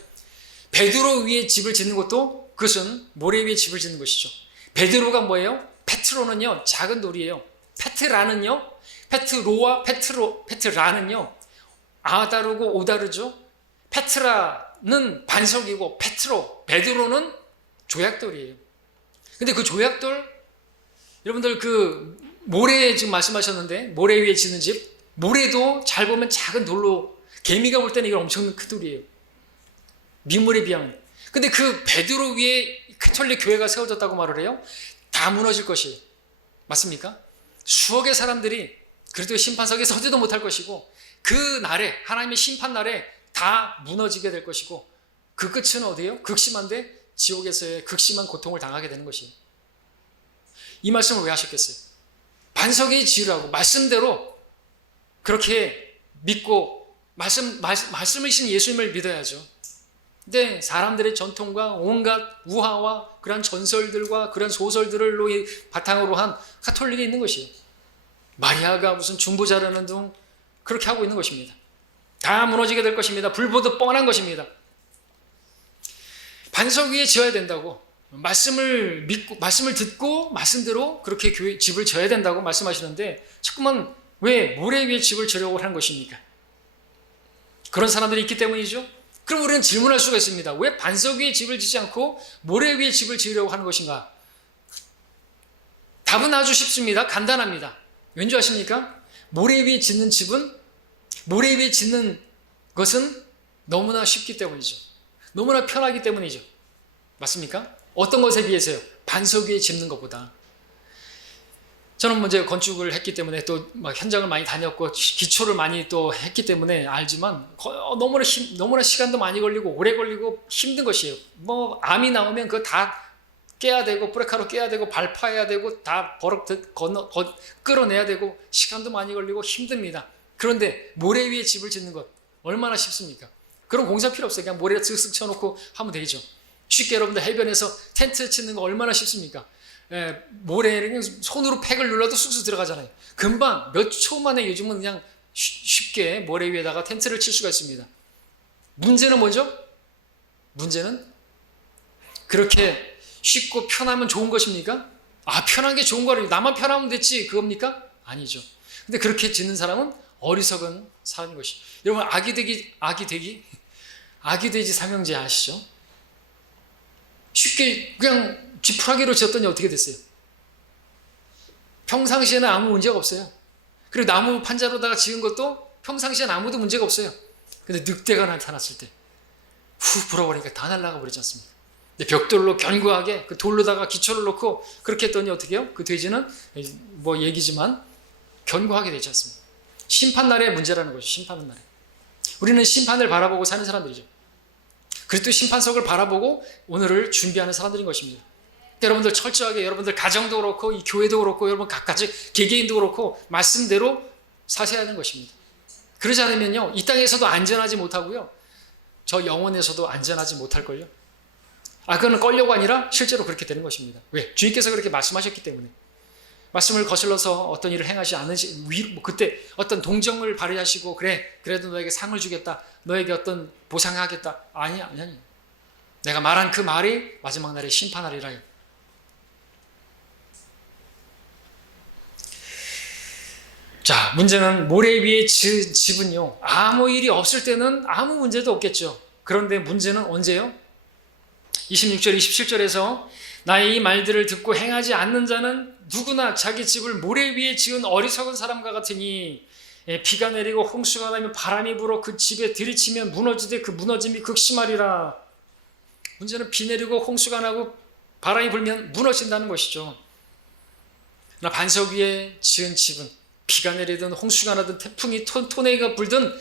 베드로 위에 집을 짓는 것도 그것은 모래 위에 집을 짓는 것이죠. 베드로가 뭐예요? 페트로는요, 작은 돌이에요. 페트라는요, 페트로와 페트라는요, 아다르고 오다르죠. 페트라는 반석이고 베드로는 조약돌이에요. 근데 그 조약돌, 여러분들 그 모래 지금 말씀하셨는데 모래 위에 짓는 집, 모래도 잘 보면 작은 돌로, 개미가 볼 때는 이건 엄청 큰 돌이에요. 민물에 비하면. 근데 그 베드로 위에 가톨릭 교회가 세워졌다고 말을 해요. 다 무너질 것이에요. 맞습니까? 수억의 사람들이 그리스도의 심판석에 서지도 못할 것이고, 그 날에, 하나님의 심판 날에 다 무너지게 될 것이고, 그 끝은 어디예요? 극심한데 지옥에서의 극심한 고통을 당하게 되는 것이에요. 이 말씀을 왜 하셨겠어요? 반석에 지으라고 말씀대로 그렇게 믿고 말씀이신 예수님을 믿어야죠. 근데 사람들의 전통과 온갖 우화와 그런 전설들과 그런 소설들을 바탕으로 한 가톨릭이 있는 것이에요. 마리아가 무슨 중보자라는 등 그렇게 하고 있는 것입니다. 다 무너지게 될 것입니다. 불보듯 뻔한 것입니다. 반석 위에 지어야 된다고, 말씀을 믿고 말씀을 듣고 말씀대로 그렇게 교회 집을 지어야 된다고 말씀하시는데, 자꾸만 왜 모래 위에 집을 지으려고 하는 것입니까? 그런 사람들이 있기 때문이죠. 그럼 우리는 질문할 수가 있습니다. 왜 반석 위에 집을 짓지 않고 모래 위에 집을 지으려고 하는 것인가? 답은 아주 쉽습니다. 간단합니다. 왠지 아십니까? 모래 위에 짓는 집은, 모래 위에 짓는 것은 너무나 쉽기 때문이죠. 너무나 편하기 때문이죠. 맞습니까? 어떤 것에 비해서요? 반석 위에 짓는 것보다. 저는 먼저 건축을 했기 때문에 또 막 현장을 많이 다녔고 기초를 많이 또 했기 때문에 알지만, 너무나 시간도 많이 걸리고 오래 걸리고 힘든 것이에요. 뭐 암이 나오면 그거 다 깨야 되고, 브레카로 깨야 되고, 발파해야 되고, 다 끌어내야 되고, 시간도 많이 걸리고 힘듭니다. 그런데 모래 위에 집을 짓는 것 얼마나 쉽습니까? 그런 공사 필요 없어요. 그냥 모래를 슥슥 쳐놓고 하면 되죠. 쉽게 여러분들 해변에서 텐트 치는 거 얼마나 쉽습니까? 모래를 손으로 팩을 눌러도 쑥쑥 들어가잖아요. 금방 몇 초 만에 요즘은 그냥 쉽게 모래 위에다가 텐트를 칠 수가 있습니다. 문제는 뭐죠? 문제는 그렇게 쉽고 편하면 좋은 것입니까? 편한 게 좋은 거를 나만 편하면 됐지 그겁니까? 아니죠. 근데 그렇게 짓는 사람은 어리석은 사람인 것이. 여러분 아기 돼지 삼형제 아시죠? 쉽게 그냥 지푸라기로 지었더니 어떻게 됐어요? 평상시에는 아무 문제가 없어요. 그리고 나무 판자로다가 지은 것도 평상시에는 아무도 문제가 없어요. 근데 늑대가 나타났을 때 후 불어버리니까 다 날아가 버리지 않습니까? 근데 벽돌로 견고하게 그 돌로다가 기초를 놓고 그렇게 했더니 어떻게 해요? 그 돼지는 뭐 얘기지만 견고하게 되지 않습니까? 심판날의 문제라는 거죠. 심판날에 우리는 심판을 바라보고 사는 사람들이죠. 그리스도 심판석을 바라보고 오늘을 준비하는 사람들인 것입니다. 여러분들 철저하게, 여러분들 가정도 그렇고 이 교회도 그렇고 여러분 각가지 개개인도 그렇고 말씀대로 사셔야 하는 것입니다. 그러지 않으면요, 이 땅에서도 안전하지 못하고요, 저 영혼에서도 안전하지 못할걸요. 그거는 끌려고 아니라 실제로 그렇게 되는 것입니다. 왜? 주님께서 그렇게 말씀하셨기 때문에. 말씀을 거슬러서 어떤 일을 행하지 않으시, 그때 어떤 동정을 발휘하시고, 그래도 너에게 상을 주겠다, 너에게 어떤 보상하겠다. 아니. 내가 말한 그 말이 마지막 날에 심판하리라. 자, 문제는 모래 위에 지은 집은요, 아무 일이 없을 때는 아무 문제도 없겠죠. 그런데 문제는 언제요? 26절, 27절에서 나의 이 말들을 듣고 행하지 않는 자는 누구나 자기 집을 모래 위에 지은 어리석은 사람과 같으니, 비가 내리고 홍수가 나면 바람이 불어 그 집에 들이치면 무너지되 그 무너짐이 극심하리라. 문제는 비 내리고 홍수가 나고 바람이 불면 무너진다는 것이죠. 그러나 반석 위에 지은 집은 비가 내리든 홍수가 나든 태풍이 토네이가 불든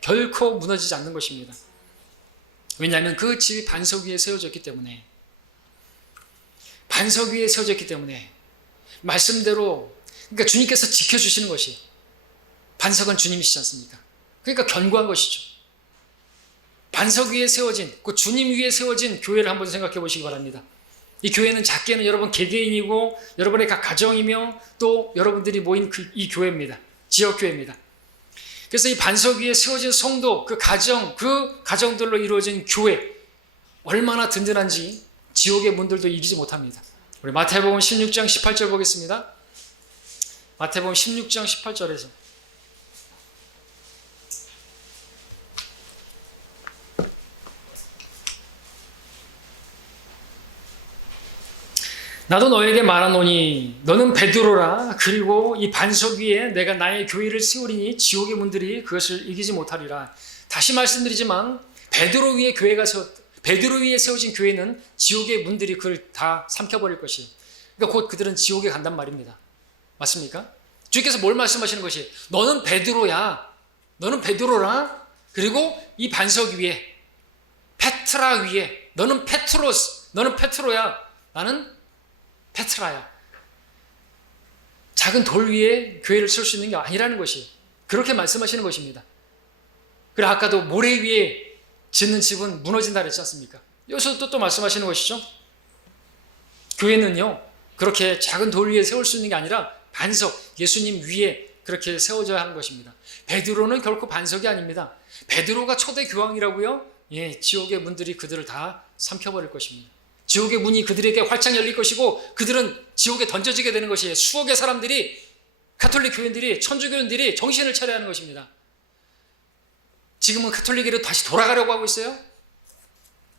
결코 무너지지 않는 것입니다. 왜냐하면 그 집이 반석 위에 세워졌기 때문에, 반석 위에 세워졌기 때문에 말씀대로, 그러니까 주님께서 지켜주시는 것이, 반석은 주님이시지 않습니까? 그러니까 견고한 것이죠. 반석 위에 세워진, 그 주님 위에 세워진 교회를 한번 생각해 보시기 바랍니다. 이 교회는 작게는 여러분 개개인이고 여러분의 각 가정이며 또 여러분들이 모인 이 교회입니다. 지역교회입니다. 그래서 이 반석 위에 세워진 성도, 그 가정들로 이루어진 교회, 얼마나 든든한지 지옥의 문들도 이기지 못합니다. 우리 마태복음 16장 18절 보겠습니다. 마태복음 16장 18절에서 나도 너에게 말하노니 너는 베드로라. 그리고 이 반석 위에 내가 나의 교회를 세우리니 지옥의 문들이 그것을 이기지 못하리라. 다시 말씀드리지만 베드로 위에 세워진 교회는 지옥의 문들이 그걸 다 삼켜버릴 것이에요. 그러니까 곧 그들은 지옥에 간단 말입니다. 맞습니까? 주께서 뭘 말씀하시는 것이 너는 베드로야. 너는 베드로라. 그리고 이 반석 위에 페트라 위에 너는 페트로스. 너는 페트로야. 나는 페트라야. 작은 돌 위에 교회를 세울 수 있는 게 아니라는 것이 그렇게 말씀하시는 것입니다. 그리고 아까도 모래 위에 짓는 집은 무너진다 그랬지 않습니까? 여기서 또 말씀하시는 것이죠. 교회는요 그렇게 작은 돌 위에 세울 수 있는 게 아니라 반석, 예수님 위에 그렇게 세워져야 하는 것입니다. 베드로는 결코 반석이 아닙니다. 베드로가 초대 교황이라고요? 예, 지옥의 문들이 그들을 다 삼켜버릴 것입니다. 지옥의 문이 그들에게 활짝 열릴 것이고 그들은 지옥에 던져지게 되는 것이에요. 수억의 사람들이, 가톨릭 교인들이, 천주교인들이 정신을 차려야 하는 것입니다. 지금은 가톨릭으로 다시 돌아가려고 하고 있어요.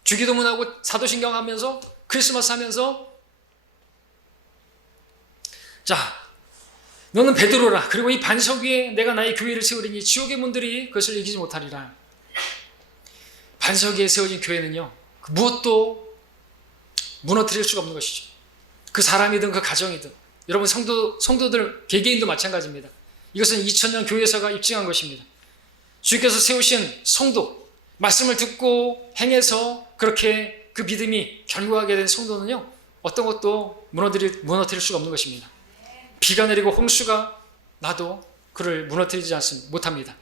주기도문하고 사도신경 하면서 크리스마스 하면서 자, 너는 베드로라. 그리고 이 반석 위에 내가 나의 교회를 세우리니 지옥의 문들이 그것을 이기지 못하리라. 반석 위에 세워진 교회는요 무엇도 무너뜨릴 수가 없는 것이죠. 그 사람이든 그 가정이든 여러분 성도들 개개인도 마찬가지입니다. 이것은 2000년 교회사가 입증한 것입니다. 주께서 세우신 성도, 말씀을 듣고 행해서 그렇게 그 믿음이 견고하게 된 성도는요 어떤 것도 무너뜨릴 수가 없는 것입니다. 비가 내리고 홍수가 나도 그를 무너뜨리지 못합니다.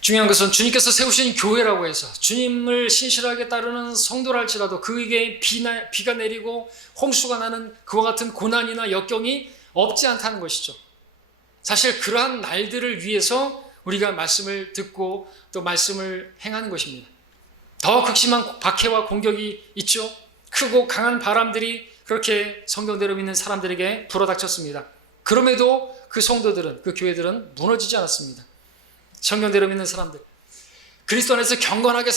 중요한 것은 주님께서 세우신 교회라고 해서 주님을 신실하게 따르는 성도라 할지라도 그에게 비가 내리고 홍수가 나는 그와 같은 고난이나 역경이 없지 않다는 것이죠. 사실 그러한 날들을 위해서 우리가 말씀을 듣고 또 말씀을 행하는 것입니다. 더 극심한 박해와 공격이 있죠. 크고 강한 바람들이 그렇게 성경대로 믿는 사람들에게 불어닥쳤습니다. 그럼에도 그 성도들은, 그 교회들은 무너지지 않았습니다. 성경대로 믿는 사람들, 그리스도 안에서 경건하게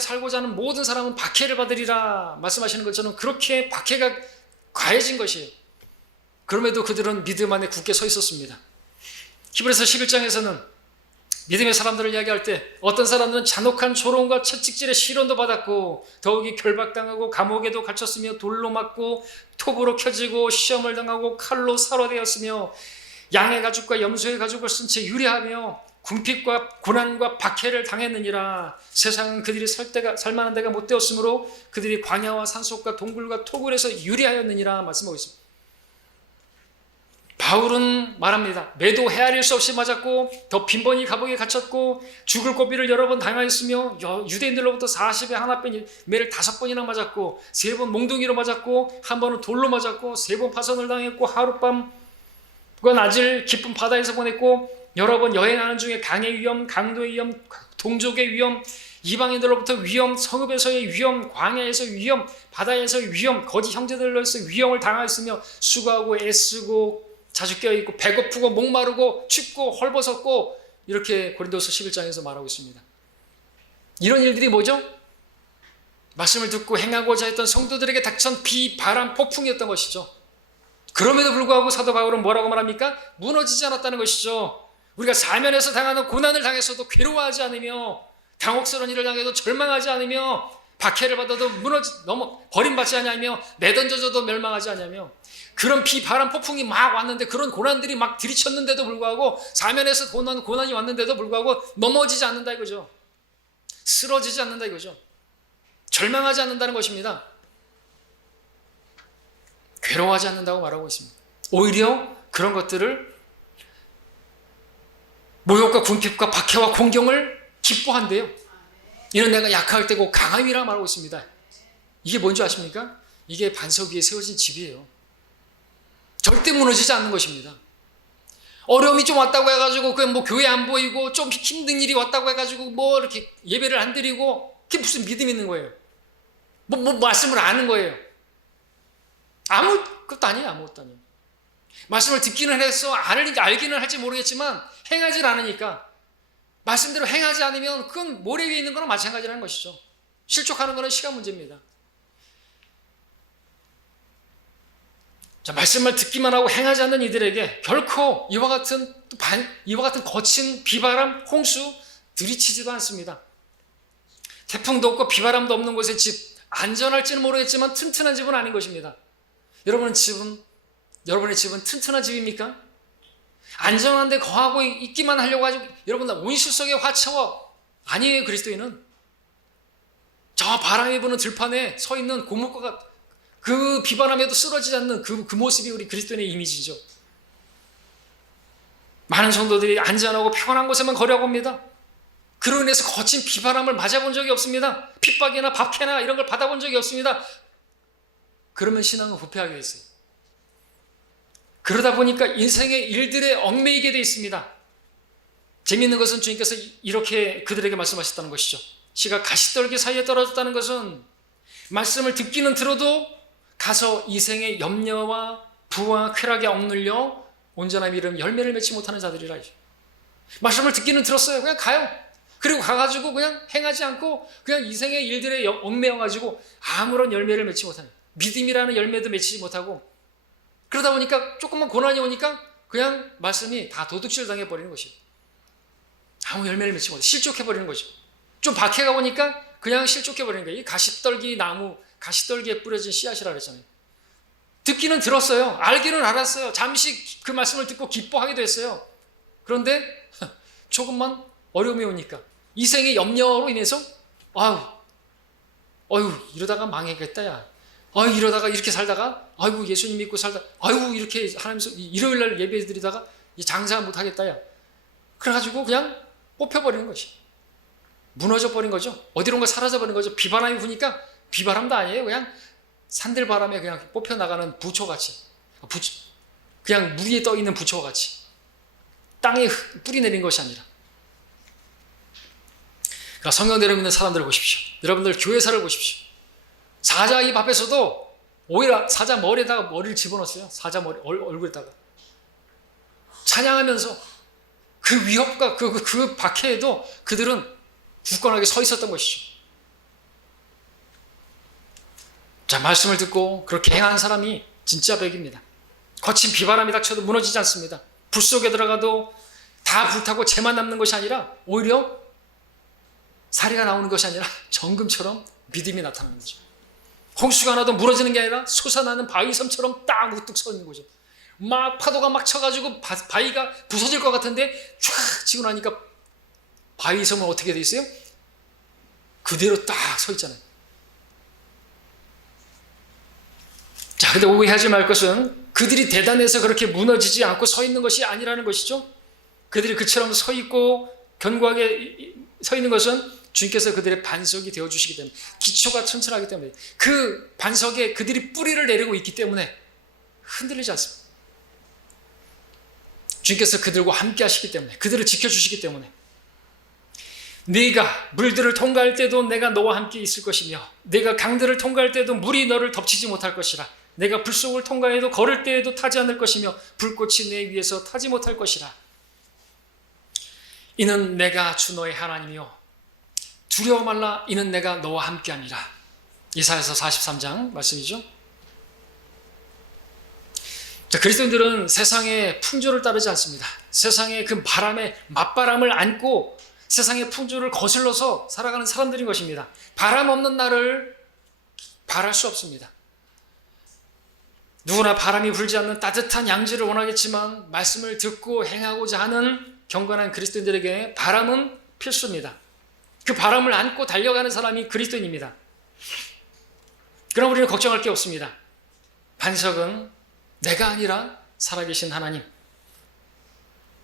살고자 하는 모든 사람은 박해를 받으리라 말씀하시는 것처럼 그렇게 박해가 가해진 것이에요. 그럼에도 그들은 믿음 안에 굳게 서 있었습니다. 히브리서 11장에서는 믿음의 사람들을 이야기할 때 어떤 사람들은 잔혹한 조롱과 채찍질의 시련도 받았고 더욱이 결박당하고 감옥에도 갇혔으며 돌로 맞고 톱으로 켜지고 시험을 당하고 칼로 살해되었으며 양의 가죽과 염소의 가죽을 쓴 채 유리하며 궁핍과 고난과 박해를 당했느니라. 세상은 그들이 살만한 데가 못 되었으므로 그들이 광야와 산속과 동굴과 토굴에서 유리하였느니라 말씀하고 있습니다. 바울은 말합니다. 매도 헤아릴 수 없이 맞았고 더 빈번히 감옥에 갇혔고 죽을 고비를 여러 번 당하였으며 유대인들로부터 40에 하나 빼니 매를 5번이나 맞았고 3번 몽둥이로 맞았고 한 번은 돌로 맞았고 3번 파선을 당했고 하룻밤과 낮을 깊은 바다에서 보냈고 여러 번 여행하는 중에 강의 위험, 강도의 위험, 동족의 위험, 이방인들로부터 위험, 성읍에서의 위험, 광야에서의 위험, 바다에서의 위험, 거짓 형제들로서 위험을 당하였으며 수고하고 애쓰고 자주 깨어있고 배고프고 목마르고 춥고 헐벗었고 이렇게 고린도서 11장에서 말하고 있습니다. 이런 일들이 뭐죠? 말씀을 듣고 행하고자 했던 성도들에게 닥친 비, 바람, 폭풍이었던 것이죠. 그럼에도 불구하고 사도 바울은 뭐라고 말합니까? 무너지지 않았다는 것이죠. 우리가 사면에서 당하는 고난을 당해서도 괴로워하지 않으며 당혹스러운 일을 당해도 절망하지 않으며 박해를 받아도 버림받지 않으며 내던져져도 멸망하지 않으며 그런 비, 바람, 폭풍이 막 왔는데 그런 고난들이 막 들이쳤는데도 불구하고 사면에서 고난이 왔는데도 불구하고 넘어지지 않는다 이거죠. 쓰러지지 않는다 이거죠. 절망하지 않는다는 것입니다. 괴로워하지 않는다고 말하고 있습니다. 오히려 그런 것들을 모욕과 궁핍과 박해와 공경을 기뻐한대요. 이는 내가 약할 때고 강함이라 말하고 있습니다. 이게 뭔지 아십니까? 이게 반석 위에 세워진 집이에요. 절대 무너지지 않는 것입니다. 어려움이 좀 왔다고 해가지고 그 뭐 교회 안 보이고 좀 힘든 일이 왔다고 해가지고 뭐 이렇게 예배를 안 드리고 그게 무슨 믿음이 있는 거예요? 뭐 말씀을 아는 거예요? 아무것도 아니에요. 아무것도 아니에요. 말씀을 듣기는 해서 알기는 할지 모르겠지만 행하지 않으니까, 말씀대로 행하지 않으면 그건 모래 위에 있는 거랑 마찬가지라는 것이죠. 실족하는 것은 시간 문제입니다. 자, 말씀을 듣기만 하고 행하지 않는 이들에게 결코 이와 같은 거친 비바람, 홍수 들이치지도 않습니다. 태풍도 없고 비바람도 없는 곳에 집, 안전할지는 모르겠지만 튼튼한 집은 아닌 것입니다. 여러분의 집은 튼튼한 집입니까? 안전한 데 거하고 있기만 하려고 하지, 여러분 온실 속에 화채워 아니에요. 그리스도인은 저 바람이 부는 들판에 서 있는 고목과 같은, 그 비바람에도 쓰러지지 않는 그 모습이 우리 그리스도인의 이미지죠. 많은 성도들이 안전하고 평안한 곳에만 거려고 합니다. 그로 인해서 거친 비바람을 맞아본 적이 없습니다. 핍박이나 박해나 이런 걸 받아본 적이 없습니다. 그러면 신앙은 부패하게 됐어요. 그러다 보니까 인생의 일들에 얽매이게 되어 있습니다. 재미있는 것은 주님께서 이렇게 그들에게 말씀하셨다는 것이죠. 씨가 가시떨기 사이에 떨어졌다는 것은 말씀을 듣기는 들어도 가서 이생의 염려와 부와 쾌락에 억눌려 온전함 이름 열매를 맺지 못하는 자들이라. 말씀을 듣기는 들었어요. 그냥 가요. 그리고 가가지고 그냥 행하지 않고 그냥 이생의 일들에 얽매여가지고 아무런 열매를 맺지 못하는, 믿음이라는 열매도 맺지 못하고, 그러다 보니까 조금만 고난이 오니까 그냥 말씀이 다 도둑질 당해버리는 것이에요. 아무 열매를 맺지 못해 실족해버리는 거죠. 좀 박해가 오니까 그냥 실족해버리는 거예요. 이 가시떨기 나무, 가시떨기에 뿌려진 씨앗이라 그랬잖아요. 듣기는 들었어요. 알기는 알았어요. 잠시 그 말씀을 듣고 기뻐하기도 했어요. 그런데 조금만 어려움이 오니까 이생의 염려로 인해서 이러다가 망해겠다 야. 이러다가 이렇게 살다가 예수님 믿고 살다 이렇게 하나님 일요일날 예배 드리다가 장사 못하겠다 야. 그래가지고 그냥 뽑혀버리는 것이, 무너져버린 거죠. 어디론가 사라져버린 거죠. 비바람이 부니까 비바람도 아니에요. 그냥 산들바람에 그냥 뽑혀나가는 부초같이, 그냥 물 위에 떠있는 부초같이 땅에 뿌리 내린 것이 아니라. 그러니까 성령대로 믿는 사람들을 보십시오. 여러분들 교회사를 보십시오. 사자 입 앞에서도 오히려 사자 머리에다가 머리를 집어넣었어요. 사자 머리 얼굴에다가 찬양하면서 그 위협과 그 박해에도 그들은 굳건하게 서 있었던 것이죠. 자, 말씀을 듣고 그렇게 행하는 사람이 진짜 백입니다. 거친 비바람이 닥쳐도 무너지지 않습니다. 불 속에 들어가도 다 불타고 재만 남는 것이 아니라 오히려 사리가 나오는 것이 아니라 정금처럼 믿음이 나타나는 거죠. 홍수가 나도 무너지는 게 아니라 솟아나는 바위섬처럼 딱 우뚝 서 있는 거죠. 막 파도가 막 쳐가지고 바위가 부서질 것 같은데 쫙 치고 나니까 바위섬은 어떻게 돼 있어요? 그대로 딱 서 있잖아요. 자, 근데 오해하지 말 것은 그들이 대단해서 그렇게 무너지지 않고 서 있는 것이 아니라는 것이죠. 그들이 그처럼 서 있고 견고하게 서 있는 것은 주님께서 그들의 반석이 되어주시기 때문에, 기초가 튼튼하기 때문에, 그 반석에 그들이 뿌리를 내리고 있기 때문에 흔들리지 않습니다. 주님께서 그들과 함께 하시기 때문에, 그들을 지켜주시기 때문에, 네가 물들을 통과할 때도 내가 너와 함께 있을 것이며 네가 강들을 통과할 때도 물이 너를 덮치지 못할 것이라. 내가 불속을 통과해도 걸을 때에도 타지 않을 것이며 불꽃이 내 위에서 타지 못할 것이라. 이는 내가 주 너의 하나님이요 두려워 말라. 이는 내가 너와 함께함이라. 이사야서 43장 말씀이죠. 자, 그리스도인들은 세상의 풍조를 따르지 않습니다. 세상의 그 바람에 맞바람을 안고 세상의 풍조를 거슬러서 살아가는 사람들인 것입니다. 바람 없는 날을 바랄 수 없습니다. 누구나 바람이 불지 않는 따뜻한 양지를 원하겠지만 말씀을 듣고 행하고자 하는 경건한 그리스도인들에게 바람은 필수입니다. 그 바람을 안고 달려가는 사람이 그리스도인입니다. 그럼 우리는 걱정할 게 없습니다. 반석은 내가 아니라 살아계신 하나님,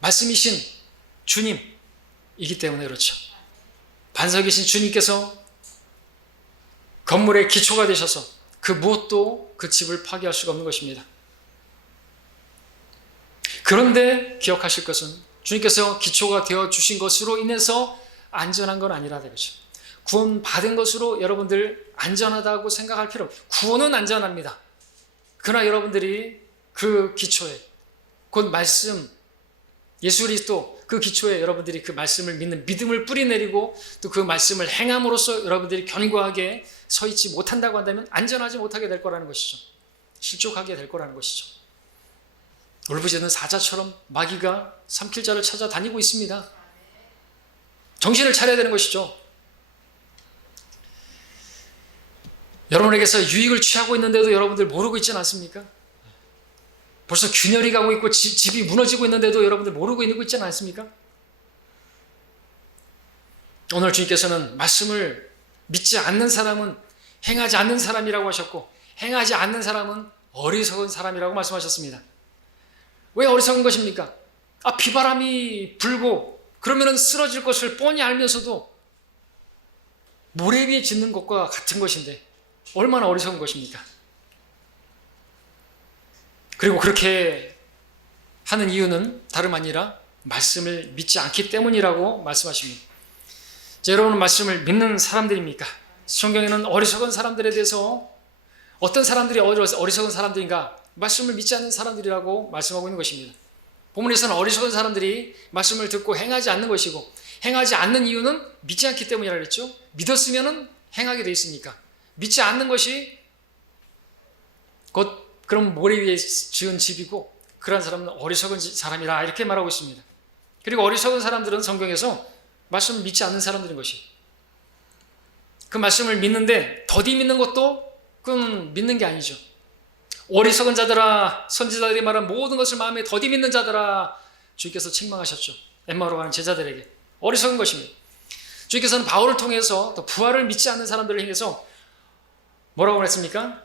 말씀이신 주님이기 때문에 그렇죠. 반석이신 주님께서 건물의 기초가 되셔서 그 무엇도 그 집을 파괴할 수가 없는 것입니다. 그런데 기억하실 것은 주님께서 기초가 되어 주신 것으로 인해서 안전한 건 아니라는 거죠. 구원받은 것으로 여러분들 안전하다고 생각할 필요 없어요. 구원은 안전합니다. 그러나 여러분들이 그 기초에 곧 말씀, 예수 그리스도 그 기초에 여러분들이 그 말씀을 믿는 믿음을 뿌리내리고 또 그 말씀을 행함으로써 여러분들이 견고하게 서 있지 못한다고 한다면 안전하지 못하게 될 거라는 것이죠. 실족하게 될 거라는 것이죠. 울부짖는 사자처럼 마귀가 삼킬 자를 찾아다니고 있습니다. 정신을 차려야 되는 것이죠. 여러분에게서 유익을 취하고 있는데도 여러분들 모르고 있지 않습니까? 벌써 균열이 가고 있고 집이 무너지고 있는데도 여러분들 모르고 있지 않습니까? 오늘 주님께서는 말씀을 믿지 않는 사람은 행하지 않는 사람이라고 하셨고 행하지 않는 사람은 어리석은 사람이라고 말씀하셨습니다. 왜 어리석은 것입니까? 비바람이 불고 그러면 쓰러질 것을 뻔히 알면서도 모래 위에 짓는 것과 같은 것인데 얼마나 어리석은 것입니까? 그리고 그렇게 하는 이유는 다름 아니라 말씀을 믿지 않기 때문이라고 말씀하십니다. 자, 여러분은 말씀을 믿는 사람들입니까? 성경에는 어리석은 사람들에 대해서 어떤 사람들이 어리석은 사람들인가? 말씀을 믿지 않는 사람들이라고 말씀하고 있는 것입니다. 본문에서는 어리석은 사람들이 말씀을 듣고 행하지 않는 것이고 행하지 않는 이유는 믿지 않기 때문이라고 그랬죠. 믿었으면 행하게 돼 있으니까. 믿지 않는 것이 곧 그럼 모래 위에 지은 집이고 그런 사람은 어리석은 사람이라 이렇게 말하고 있습니다. 그리고 어리석은 사람들은 성경에서 말씀을 믿지 않는 사람들인 것이 그 말씀을 믿는데 더디 믿는 것도 그건 믿는 게 아니죠. 어리석은 자들아 선지자들이 말한 모든 것을 마음에 더디 믿는 자들아 주께서 책망하셨죠. 엠마오로 가는 제자들에게 어리석은 것입니다. 주께서는 바울을 통해서 또 부활을 믿지 않는 사람들을 향해서 뭐라고 했습니까?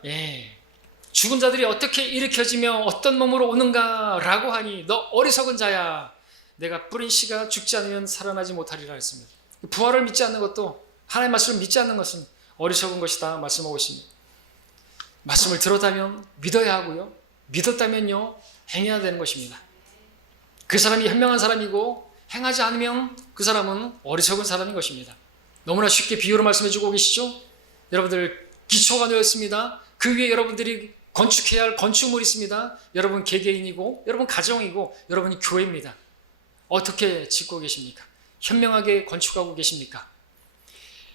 죽은 자들이 어떻게 일으켜지며 어떤 몸으로 오는가 라고 하니 너 어리석은 자야. 내가 뿌린 씨가 죽지 않으면 살아나지 못하리라 했습니다. 부활을 믿지 않는 것도 하나님의 말씀을 믿지 않는 것은 어리석은 것이다 말씀하고 있습니다. 말씀을 들었다면 믿어야 하고요. 믿었다면요 행해야 되는 것입니다. 그 사람이 현명한 사람이고 행하지 않으면 그 사람은 어리석은 사람인 것입니다. 너무나 쉽게 비유로 말씀해 주고 계시죠? 여러분들 기초가 놓였습니다. 그 위에 여러분들이 건축해야 할 건축물이 있습니다. 여러분 개개인이고 여러분 가정이고 여러분이 교회입니다. 어떻게 짓고 계십니까? 현명하게 건축하고 계십니까?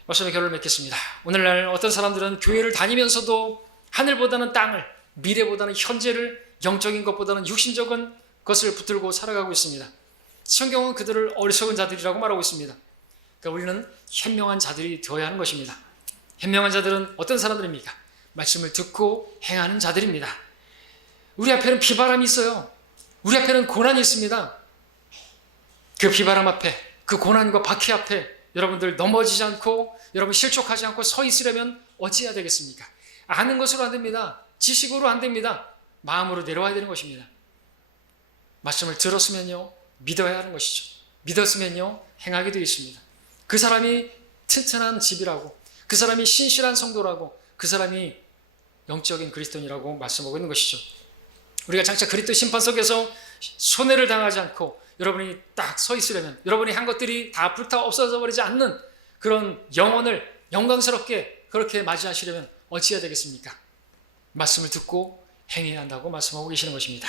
말씀의 결론을 맺겠습니다. 오늘날 어떤 사람들은 교회를 다니면서도 하늘보다는 땅을, 미래보다는 현재를, 영적인 것보다는 육신적인 것을 붙들고 살아가고 있습니다. 성경은 그들을 어리석은 자들이라고 말하고 있습니다. 그러니까 우리는 현명한 자들이 되어야 하는 것입니다. 현명한 자들은 어떤 사람들입니까? 말씀을 듣고 행하는 자들입니다. 우리 앞에는 비바람이 있어요. 우리 앞에는 고난이 있습니다. 그 비바람 앞에, 그 고난과 박해 앞에 여러분들 넘어지지 않고 여러분 실족하지 않고 서 있으려면 어찌해야 되겠습니까? 아는 것으로 안 됩니다. 지식으로 안 됩니다. 마음으로 내려와야 되는 것입니다. 말씀을 들었으면요 믿어야 하는 것이죠. 믿었으면요 행하게 되어 있습니다. 그 사람이 튼튼한 집이라고, 그 사람이 신실한 성도라고, 그 사람이 영적인 그리스도인이라고 말씀하고 있는 것이죠. 우리가 장차 그리스도 심판석에서 손해를 당하지 않고 여러분이 딱 서 있으려면, 여러분이 한 것들이 다 불타 없어져 버리지 않는 그런 영혼을 영광스럽게 그렇게 맞이하시려면 어찌해야 되겠습니까? 말씀을 듣고 행해야 한다고 말씀하고 계시는 것입니다.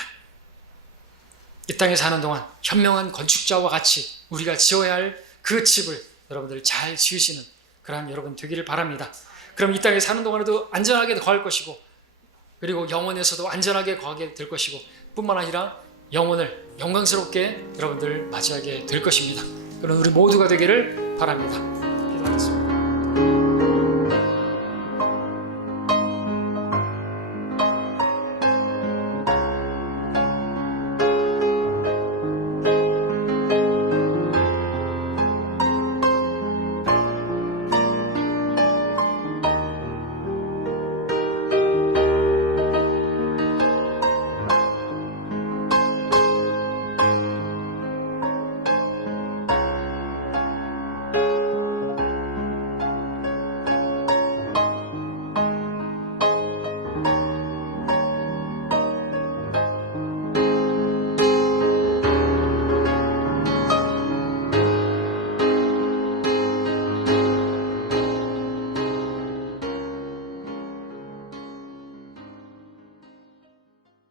이 땅에 사는 동안 현명한 건축자와 같이 우리가 지어야 할 그 집을 여러분들 잘 지으시는 그러한 여러분 되기를 바랍니다. 그럼 이 땅에 사는 동안에도 안전하게 거할 것이고, 그리고 영원에서도 안전하게 거하게 될 것이고, 뿐만 아니라 영혼을 영광스럽게 여러분들 맞이하게 될 것입니다. 그런 우리 모두가 되기를 바랍니다. 기도하겠습니다.